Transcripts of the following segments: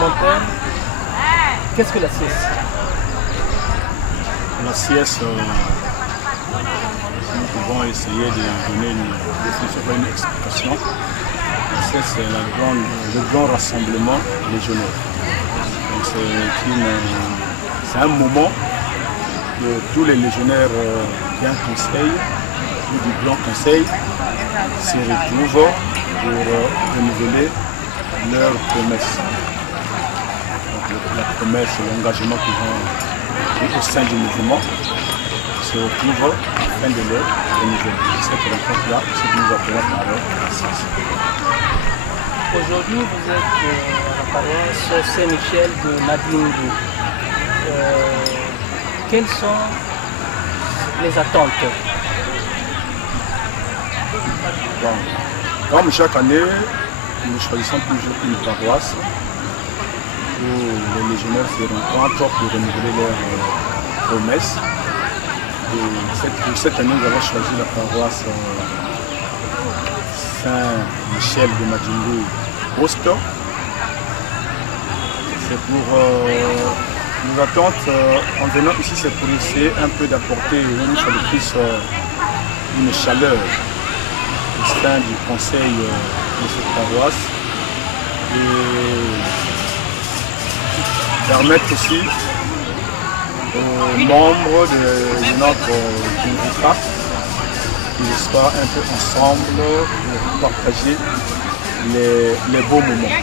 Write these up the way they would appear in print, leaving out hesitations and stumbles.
Mon père, qu'est-ce que la sieste? La sieste, nous pouvons essayer de donner une définition, une explication. La sieste, c'est le grand rassemblement légionnaire. C'est un moment que tous les légionnaires d'un conseil ou du grand conseil se retrouvent pour renouveler leurs promesses. Donc, la promesse, l'engagement qu'ils ont au sein du mouvement se retrouvent afin de les renouveler. Cette rencontre-là, c'est ce que nous appelons par la sieste. Aujourd'hui, vous êtes à la paroisse Saint-Michel de Madingo. Quelles sont les attentes? Bon. Comme chaque année, nous choisissons toujours une paroisse où les légionnaires se rencontrent pour renouveler leurs promesses. Et cette année, nous avons choisi la paroisse Saint-Michel de Madingo Poste. C'est pour nos attentes en venant ici, c'est pour essayer un peu d'apporter une fois de plus une chaleur au sein du conseil de cette paroisse et permettre aussi aux membres de notre syndicat qu'ils soient un peu ensemble pour partager les beaux moments.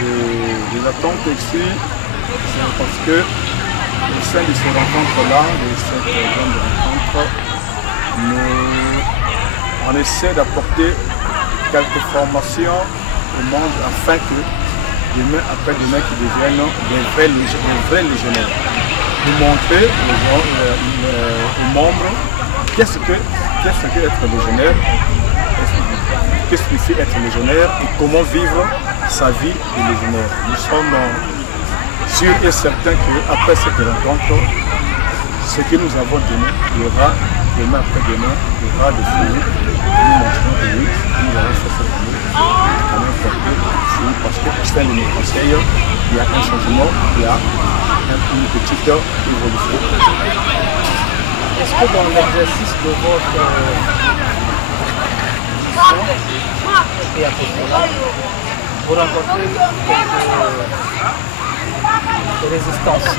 Et les attentes ici, c'est parce que au sein de ces rencontres-là, de cette grande rencontre, on essaie d'apporter quelques formations au monde afin que demain après demain qu'ils deviennent des vrais légionnaires. Nous montrer aux membres qu'est-ce que être légionnaire, qu'est-ce que signifie être légionnaire et comment vivre sa vie de légionnaire. Nous sommes sûrs et certains qu'après cette rencontre, ce que nous avons donné, il y aura demain après demain, il y aura des fruits. Nous montrons que oui, nous avons fait cette année, quand même porté fruits parce qu'au sein de nos conseils, il y a un changement, il y a une petite évolution. Est-ce que dans l'exercice de votre mission et apostolat, vous rencontrez quelques résistances?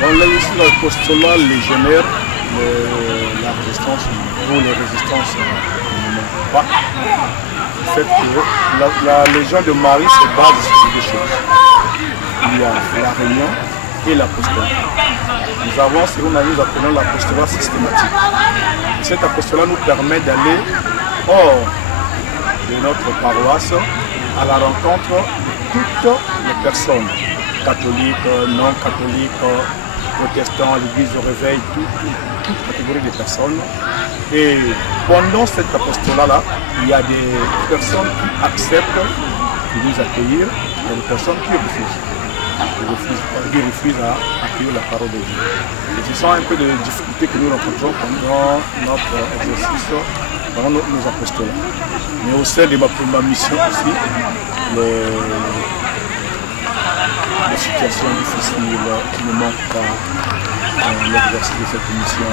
Dans l'apostolat légionnaire, la résistance ou les résistances ne manquent pas. Le fait que la Légion de Marie se base sur ces deux choses. Il y a la réunion et l'apostolat. Nous avons ce que nous appelons l'apostolat systématique. Cet apostolat nous permet d'aller hors de notre paroisse à la rencontre de toutes les personnes, catholiques, non catholiques, protestants, l'église au réveil, toute catégorie de personnes. Et pendant cet apostolat-là, il y a des personnes qui acceptent de nous accueillir, il y a des personnes qui refusent. Qui refusent à accueillir la parole de Dieu. Et ce sont un peu de difficultés que nous rencontrons pendant notre exercice, pendant nos apostolats. Mais au sein de ma mission aussi, les situations difficiles ne manquent pas dans l'exercice de cette mission.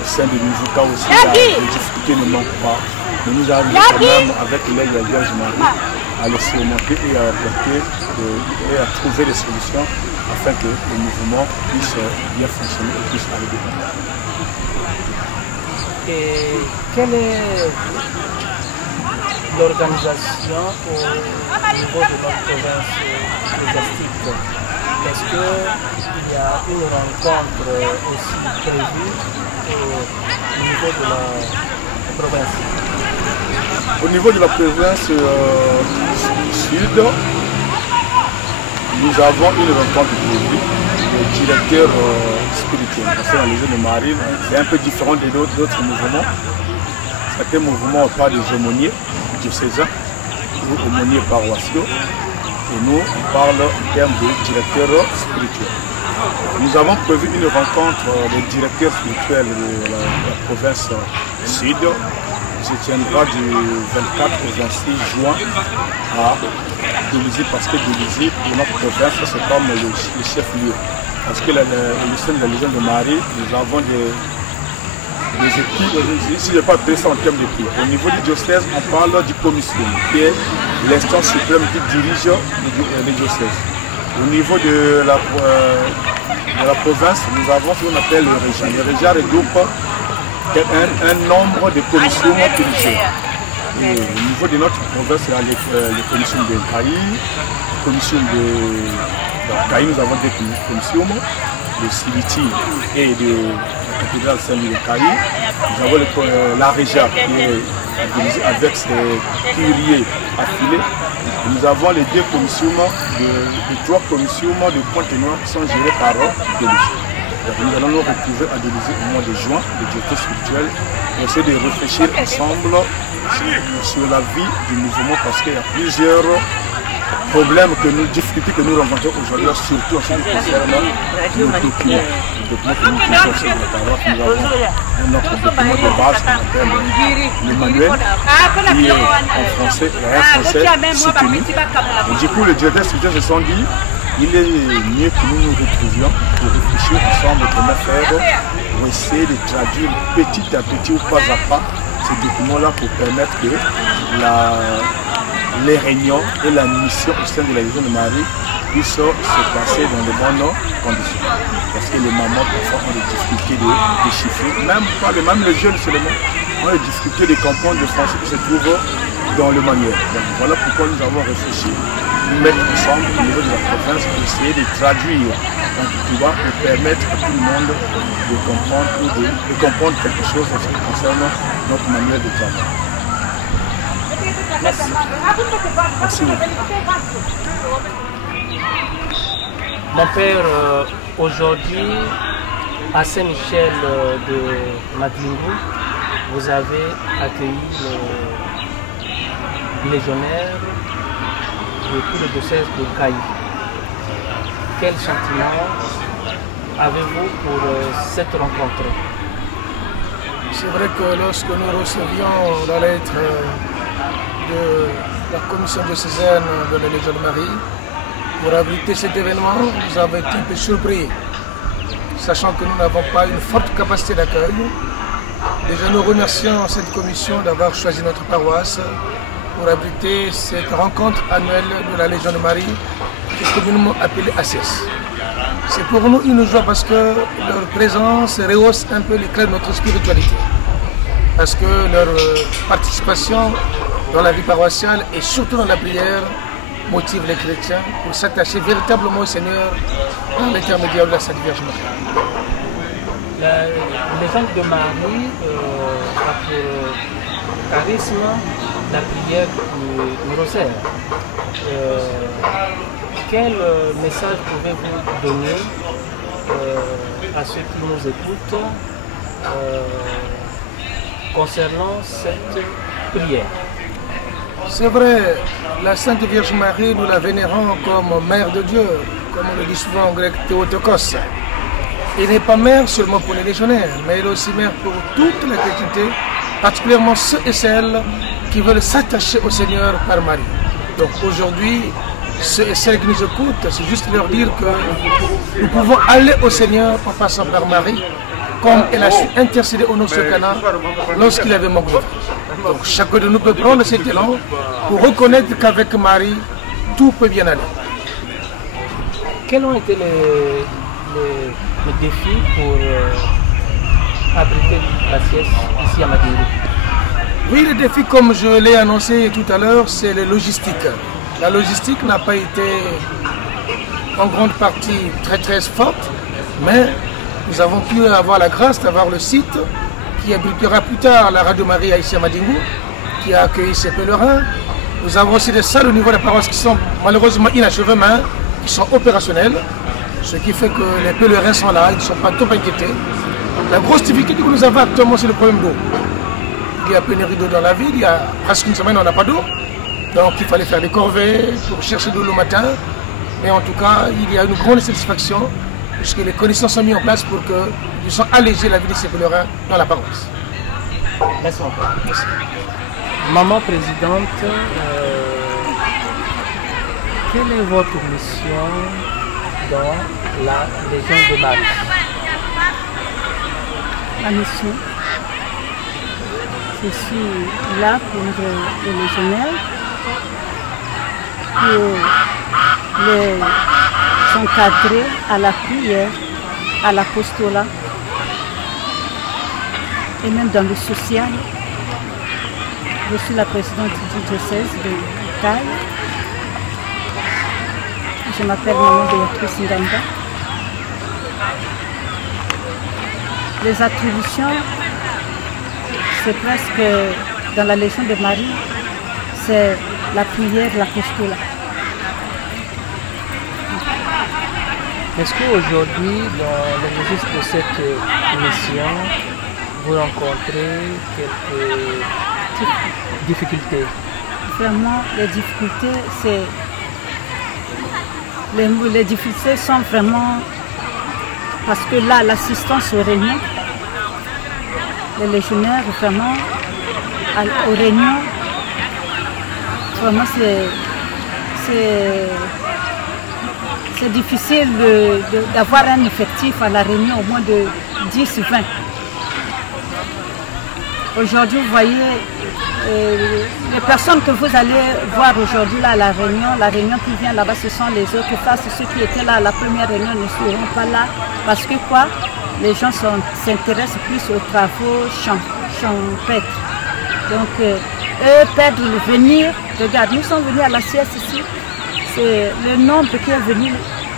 Au sein de nouveaux cas aussi, les difficultés ne manquent pas. Mais nous arrivons quand même, avec l'aide de la Vierge Marie, à les surmonter et à apporter et à trouver des solutions afin que le mouvement puisse bien fonctionner et puisse aller de l'avant. Et quelle est l'organisation au niveau de notre province ecclésiastique? Est-ce qu'il y a une rencontre aussi prévue au niveau de la province? Au niveau de la province sud, nous avons une rencontre prévue de directeur spirituel. Parce que dans les jeux de Marie, c'est un peu différent de d'autres mouvements. Certains mouvements ont pas des aumôniers diocésains ou aumôniers paroissiaux. Et nous, on parle en termes de directeur spirituel. Nous avons prévu une rencontre des directeurs spirituels de la province sud. Se tiendra du 24 au 26 juin à Délysée parce que Délysée, pour notre province, c'est comme le chef-lieu. Parce que le sein de la Légion de Marie, nous avons des équipes, si je ne vais pas appeler ça en termes d'équipes. Au niveau du diocèse, on parle du commission, qui est l'instance suprême qui dirige les diocèses. Au niveau de la province, nous avons ce qu'on appelle le région. Le région regroupe un nombre de commissions religieuses. Et au niveau de notre province, il y a les commissions de Caï, commission de Caï, nous avons des commissions, de Sibiti et de la cathédrale Saint-Louis de Caï. Nous avons la région qui est avec ses curiers affilés. Et nous avons les deux commissions, les trois commissions de Pointe-Noire qui sont gérées par Délysée. Nous allons nous retrouver à Délysée au mois de juin, le directeur spirituel, et essayer de réfléchir ensemble sur la vie du mouvement parce qu'il y a plusieurs problèmes, difficultés que nous rencontrons aujourd'hui, surtout en ce qui concerne nos documents. Les documents que nous utilisons sur la paroisse, nous avons notre document de base qu'on appelle le manuel, qui est en français, la français soutenu. Et du coup, le directeur spirituel se sont dit il est mieux que nous nous retrouvions pour réfléchir ensemble comment faire pour essayer de traduire petit à petit ou pas à pas ces documents-là pour permettre que les réunions et la mission au sein de la Légion de Marie puissent se passer dans de bonnes conditions. Parce que les mamans parfois ont des difficultés de déchiffrer, même les jeunes seulement ont des difficultés de comprendre le français qui se trouve dans le manuel. Donc voilà pourquoi nous avons réfléchi nous mettre ensemble au niveau de la province pour essayer de traduire en Touba et permettre à tout le monde de comprendre ou de comprendre quelque chose en ce qui concerne notre manuel de travail. Merci. Merci. Mon père, aujourd'hui, à Saint-Michel de Madingu, vous avez accueilli les légionnaires de tout le diocèse de Caï. Quel sentiment avez-vous pour cette rencontre? C'est vrai que lorsque nous recevions la lettre de la commission diocésaine de la Légion de Marie pour abriter cet événement, nous avons été un peu surpris, sachant que nous n'avons pas une forte capacité d'accueil. Déjà, nous remercions cette commission d'avoir choisi notre paroisse pour abriter cette rencontre annuelle de la Légion de Marie, qui est communément appelée ACS. C'est pour nous une joie parce que leur présence rehausse un peu l'éclat de notre spiritualité. Parce que leur participation dans la vie paroissiale et surtout dans la prière motive les chrétiens pour s'attacher véritablement au Seigneur par l'intermédiaire de la Sainte Vierge Marie. La Légion de Marie a pour charisme la prière du rosaire. Quel message pouvez-vous donner à ceux qui nous écoutent concernant cette prière? C'est vrai, la Sainte Vierge Marie, nous la vénérons comme Mère de Dieu, comme on le dit souvent en grec, Théotokos. Elle n'est pas mère seulement pour les légionnaires, mais elle est aussi mère pour toute la chrétienté, particulièrement ceux et celles qui veulent s'attacher au Seigneur par Marie. Donc aujourd'hui, ceux et celles qui nous écoutent, c'est juste leur dire que nous pouvons aller au Seigneur en passant par Marie, comme elle a su intercéder au nom de ce Cana lorsqu'il avait manqué. Donc chacun de nous peut prendre cet élan pour reconnaître qu'avec Marie, tout peut bien aller. Quels ont été les défis pour abriter la sieste ici à Madingu? Oui, le défi, comme je l'ai annoncé tout à l'heure, c'est la logistique. La logistique n'a pas été en grande partie très forte, mais nous avons pu avoir la grâce d'avoir le site qui abritera plus tard la Radio Maria ici à Madingu, qui a accueilli ses pèlerins. Nous avons aussi des salles au niveau de la paroisse qui sont malheureusement inachevées, mais qui sont opérationnelles, ce qui fait que les pèlerins sont là, ils ne sont pas trop inquiétés. La grosse difficulté que nous avons actuellement, c'est le problème d'eau. Il y a pénurie d'eau dans la ville, il y a presque une semaine on n'a pas d'eau. Donc il fallait faire des corvées pour chercher de l'eau le matin. Mais en tout cas, il y a une grande satisfaction puisque les conditions sont mises en place pour que nous puissions alléger la vie de ces pèlerins dans la paroisse. Merci encore. Merci. Maman présidente, Quelle est votre mission dans la Légion de Marie? La mission, je suis là pour les légionnaires, pour les encadrer à la prière, à l'apostolat et même dans le social. Je suis la présidente du diocèse de Taille. Je m'appelle Maman Béatrice Ngamba. Les attributions, c'est presque dans la Légion de Marie, c'est la prière, l'apostolat. Est-ce qu'aujourd'hui, dans l'exercice de cette mission, vous rencontrez quelques difficultés? Vraiment, les difficultés, c'est... Les difficultés sont vraiment... Parce que là, l'assistance aux réunions, les légionnaires, vraiment, aux réunions, vraiment, c'est difficile d'avoir un effectif à la réunion, au moins de 10 ou 20. Aujourd'hui, vous voyez, les personnes que vous allez voir aujourd'hui là à la réunion qui vient là-bas, ce sont les autres faces. Ceux qui étaient là à la première réunion ne seront pas là. Parce que quoi? Les gens s'intéressent plus aux travaux champêtres. Donc, eux perdent le venir. Regarde, nous sommes venus à la sieste ici. C'est le nombre qui est venu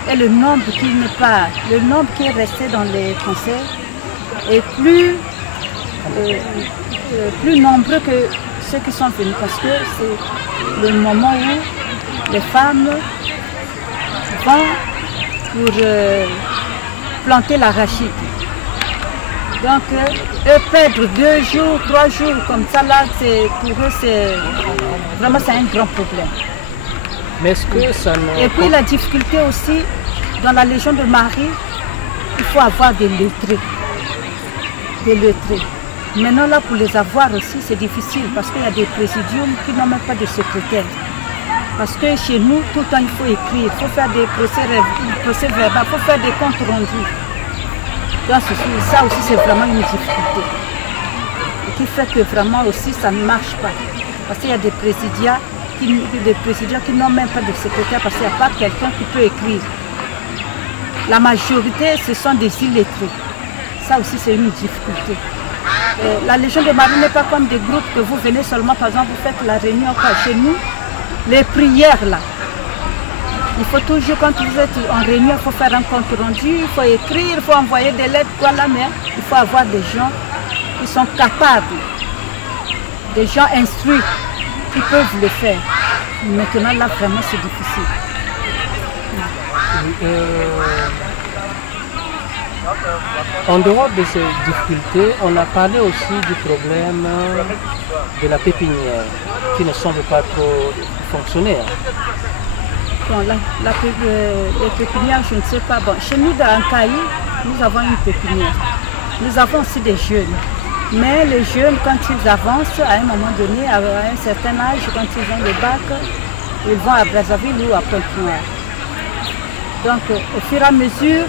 et le nombre qui n'est pas. Le nombre qui est resté dans les concerts est plus nombreux que ceux qui sont venus. Parce que c'est le moment où les femmes vont pour planter l'arachide. Donc, eux perdre 2 jours, 3 jours comme ça, là, pour eux, c'est vraiment un grand problème. Mais est-ce que ça ne... Et puis la difficulté aussi, dans la Légion de Marie, il faut avoir des lettrés. Des lettrés. Maintenant, là, pour les avoir aussi, c'est difficile parce qu'il y a des présidiums qui n'ont même pas de secrétaire. Parce que chez nous, tout le temps, il faut écrire, il faut faire des procès verbaux, il faut faire des comptes rendus. Donc, ça aussi, c'est vraiment une difficulté. Et qui fait que vraiment aussi, ça ne marche pas. Parce qu'il y a des présidiats qui n'ont même pas de secrétaire parce qu'il n'y a pas quelqu'un qui peut écrire. La majorité, ce sont des illettrés. Ça aussi, c'est une difficulté. La Légion de Marie n'est pas comme des groupes que vous venez seulement, par exemple, vous faites la réunion. Chez nous, les prières là, il faut toujours, quand vous êtes en réunion, il faut faire un compte rendu, il faut écrire, il faut envoyer des lettres, voilà, mais il faut avoir des gens qui sont capables, des gens instruits, qui peuvent le faire. Maintenant, là, vraiment, c'est difficile. En dehors de ces difficultés, on a parlé aussi du problème de la pépinière, qui ne semble pas trop fonctionner. Bon, les pépinières, je ne sais pas. Bon, chez nous, dans Ankaï, nous avons une pépinière. Nous avons aussi des jeunes. Mais les jeunes, quand ils avancent, à un moment donné, à un certain âge, quand ils ont le bac, ils vont à Brazzaville ou à Pointe-Noire. Donc, au fur et à mesure,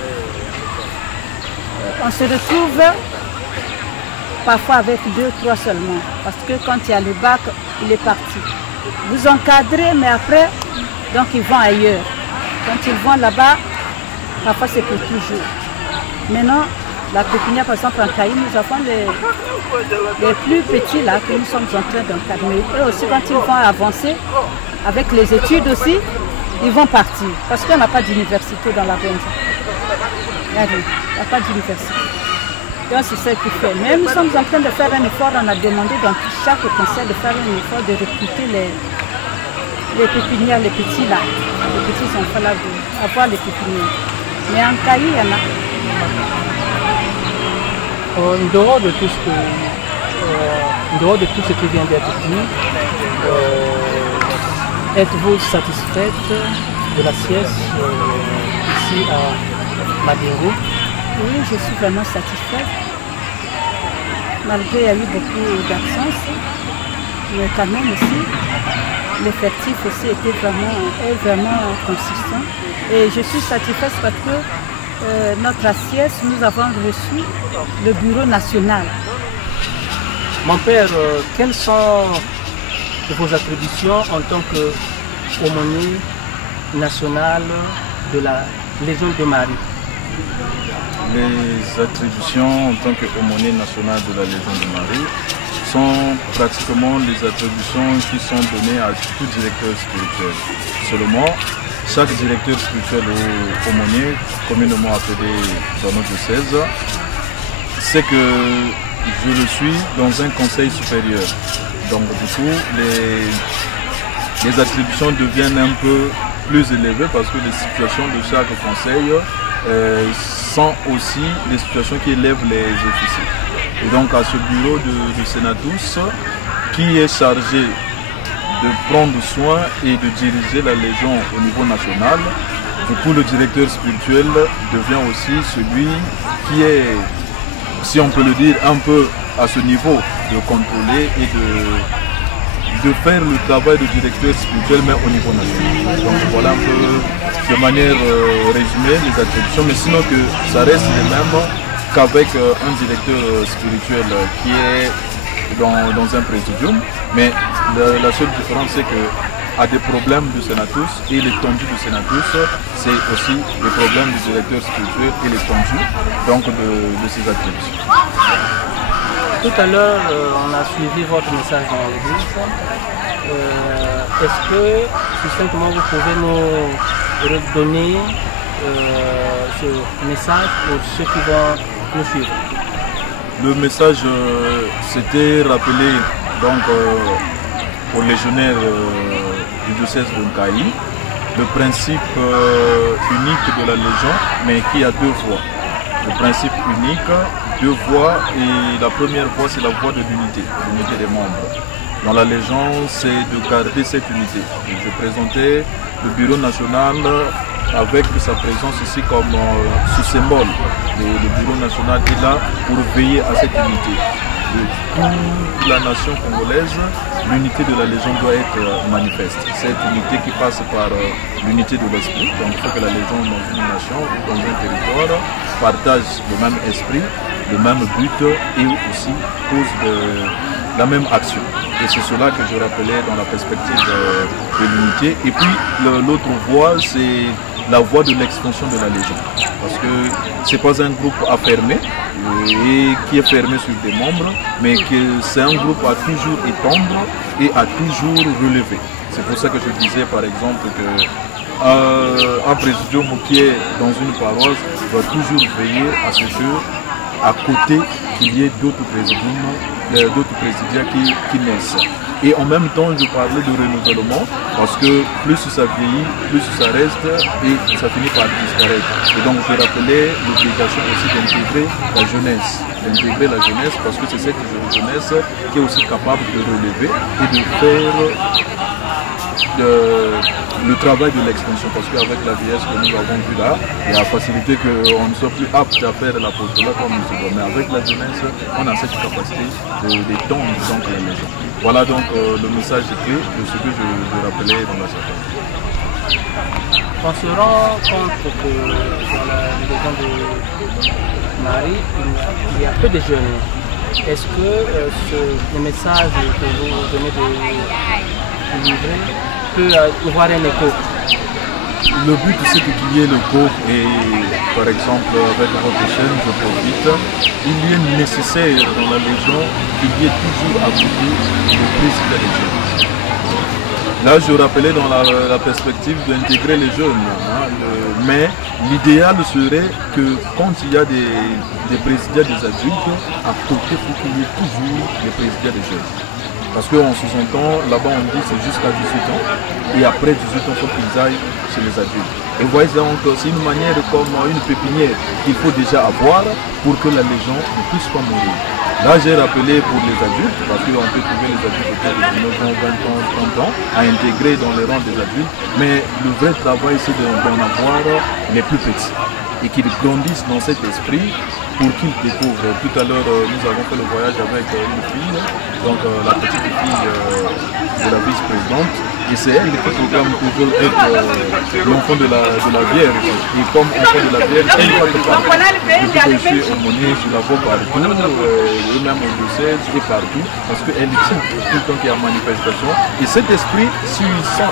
on se retrouve parfois avec 2, 3 seulement. Parce que quand il y a le bac, il est parti. Vous encadrez, mais après, donc ils vont ailleurs. Quand ils vont là-bas, parfois c'est pour toujours. Maintenant, la pépinière, par exemple, en Caïn, nous avons les plus petits là que nous sommes en train d'encadrer. Eux aussi, quand ils vont avancer, avec les études aussi, ils vont partir. Parce qu'on n'a pas d'université dans la Benja. Il n'y a pas d'université. Donc c'est ce qu'il fait. Mais nous sommes en train de faire un effort. On a demandé dans chaque conseil de faire un effort de recruter les pépinières, les petits là. Les petits enfants là, d'avoir les pépinières. Mais en Caïn, il y en a. En dehors de tout ce qui vient d'être dit, êtes-vous satisfaite de la sieste ici à Madingo? Oui, je suis vraiment satisfaite. Malgré il y a eu beaucoup d'absence, Mais quand même aussi, l'effectif aussi est vraiment consistant. Et je suis satisfaite parce que notre assiette, nous avons reçu le bureau national. Mon père, quelles sont vos attributions en tant qu'aumônier national de la Légion de Marie? Les attributions en tant qu'aumônier national de la Légion de Marie sont pratiquement les attributions qui sont données à tout directeur spirituel. Seulement, chaque directeur spirituel ou aumônier, communément appelé dans notre diocèse, c'est que je le suis dans un conseil supérieur. Donc du coup, les attributions deviennent un peu plus élevées parce que les situations de chaque conseil sont aussi des situations qui élèvent les officiers. Et donc à ce bureau de Senatus, qui est chargé de prendre soin et de diriger la Légion au niveau national, du coup le directeur spirituel devient aussi celui qui est, si on peut le dire, un peu à ce niveau de contrôler et de faire le travail de directeur spirituel mais au niveau national. Donc voilà un peu de manière résumée les attributions, mais sinon que ça reste les mêmes qu'avec un directeur spirituel qui est dans un présidium, mais la seule différence c'est que à des problèmes du Senatus et l'étendue du Senatus, c'est aussi les problèmes du directeur spirituel et l'étendue donc de ces attributions. Tout à l'heure, on a suivi votre message dans l'église. Est-ce que, succinctement, vous pouvez nous redonner ce message pour ceux qui vont nous suivre? Le message, c'était rappelé donc, aux légionnaires du diocèse de Nkayi, le principe unique de la Légion, mais qui a deux voies. Le principe unique, deux voies, et la première voie c'est la voie de l'unité des membres. Dans la Légion, c'est de garder cette unité. Je présentais le bureau national avec sa présence ici comme ce symbole. Le bureau national est là pour veiller à cette unité. De toute la nation congolaise, l'unité de la Légion doit être manifeste. Cette unité qui passe par l'unité de l'esprit. Donc il faut que la Légion dans une nation, dans un territoire, partage le même esprit, le même but et aussi pose la même action. Et c'est cela que je rappelais dans la perspective de l'unité. Et puis l'autre voie, c'est la voie de l'extension de la Légion. Parce que ce n'est pas un groupe affermé et qui est fermé sur des membres, mais que c'est un groupe à toujours étendre et à toujours relever. C'est pour ça que je disais par exemple que un présidium qui est dans une paroisse doit toujours veiller à ce que, à côté, qu'il y ait d'autres présidiats qui naissent. Et en même temps, je parlais de renouvellement, parce que plus ça vieillit, plus ça reste et ça finit par disparaître. Et donc je rappelais l'obligation aussi d'intégrer la jeunesse, parce que c'est cette jeunesse qui est aussi capable de relever et de faire le travail de l'extension, parce qu'avec la vieillesse que nous avons vue là, il y a la facilité qu'on ne soit plus apte à faire l'apostolat comme nous devons. Mais avec la jeunesse, on a cette capacité d'étendre donc la maison. Voilà donc le message clé de ce que je rappelais dans la séquence. On se rend compte que dans la Légion de Marie, il y a peu de jeunes. Est-ce que le message que vous venez de livrer peut avoir un écho? Le but c'est qu'il y ait l'écho et par exemple avec votre chaîne, je profite, il est nécessaire dans la Légion qu'il y ait toujours à côté le président des jeunes. Là je rappelais dans la perspective d'intégrer les jeunes, mais l'idéal serait que quand il y a des présidents des adultes, à côté il faut qu'il y ait toujours les présidents des jeunes. Parce qu'en sous-entend, là-bas on dit c'est jusqu'à 18 ans, et après 18 ans, il faut qu'ils aillent chez les adultes. Et vous voyez donc, c'est une manière comme une pépinière qu'il faut déjà avoir pour que la Légion ne puisse pas mourir. Là j'ai rappelé pour les adultes, parce qu'on peut trouver les adultes autour de 19 ans, 20 ans, 30 ans, à intégrer dans les rangs des adultes, mais le vrai travail c'est d'en avoir les plus petits, et qu'ils grandissent dans cet esprit pour qu'ils découvrent. Tout à l'heure, nous avons fait le voyage avec une fille, donc la petite fille de la vice-présidente. Et c'est elle qui programme toujours être l'enfant de la Vierge. Et comme enfant de la Vierge, elle va te parler. Depuis que je suis aumônier, je la vois partout, et même au diocèse et partout, parce qu'elle tient tout le temps qu'il y a manifestation. Et cet esprit, si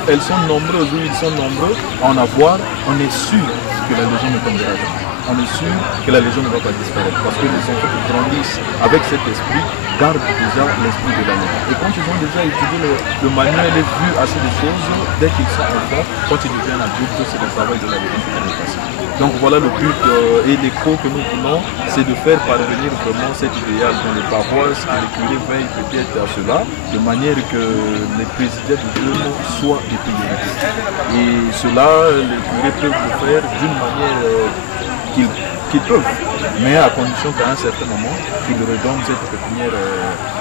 elles sont nombreuses ou ils sont nombreux à en avoir, on est sûr que la légion ne tombera jamais. On est sûr que la légion ne va pas disparaître. Parce que les enfants qui grandissent avec cet esprit gardent déjà l'esprit de la légion. Et quand ils ont déjà étudié le manuel et vu assez de choses, dès qu'ils sont enfants, quand ils deviennent adultes, c'est le travail de la légion qui est passé. Donc voilà le but et l'écho que nous voulons, c'est de faire parvenir vraiment cet idéal dans les paroisses, que les curés veillent peut-être à cela, de manière que les présidents de Dieu soient des priorités. Et cela, les curés peuvent le faire d'une manière qu'ils peuvent, mais à condition qu'à un certain moment, qu'ils redonnent cette pépinière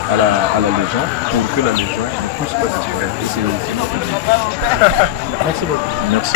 à la Légion pour que la Légion ne puisse pas disparaître. C'est notre but. Merci beaucoup. Merci.